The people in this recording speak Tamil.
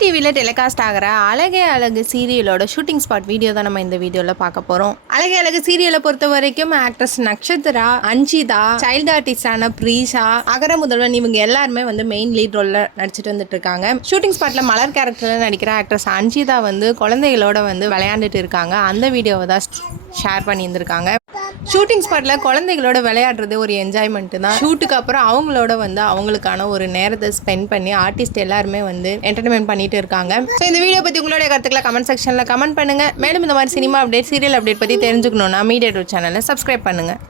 விஜய் டிவியில் டெலிகாஸ்ட் ஆகிற அழகே அழகு சீரியலோட ஷூட்டிங் ஸ்பாட் வீடியோ தான் நம்ம இந்த வீடியோவில் பார்க்க போகிறோம். அழகே அழகு சீரியலை பொறுத்த வரைக்கும் ஆக்ட்ரஸ் நக்ஷத்ரா, அஞ்சிதா, சைல்டு ஆர்டிஸ்டான ப்ரீஷா, அகர முதல்வன் இவங்க எல்லாருமே வந்து மெயின் லீட் ரோலில் நடிச்சிட்டு வந்துட்டு இருக்காங்க. ஷூட்டிங் ஸ்பாட்டில் மலர் கேரக்டரில் நடிக்கிற ஆக்ட்ரஸ் அஞ்சிதா வந்து குழந்தைகளோட வந்து விளையாண்டுட்டு இருக்காங்க. அந்த வீடியோவை தான் ஷேர் பண்ணியிருந்திருக்காங்க. ஷூட்டிங் ஸ்பாட்டில் குழந்தைகளோட விளையாடுறது ஒரு என்ஜாய்மெண்ட்டு தான். ஷூட்டுக்கு அப்புறம் அவங்களோட வந்து அவங்களுக்கான ஒரு நேரத்தை ஸ்பெண்ட் பண்ணி ஆர்டிஸ்ட் எல்லாருமே வந்து என்டர்டைன்மெண்ட் பண்ணிட்டு இருக்காங்க. ஸோ இந்த வீடியோ பற்றி உங்களுடைய கருத்துக்களை கமெண்ட் செக்ஷனில் கமெண்ட் பண்ணுங்கள். மேலும் இந்த மாதிரி சினிமா அப்டேட், சீரியல் அப்டேட் பற்றி தெரிஞ்சுக்கணுன்னா மீடியா டூ சேனலை சப்ஸ்கிரைப் பண்ணுங்கள்.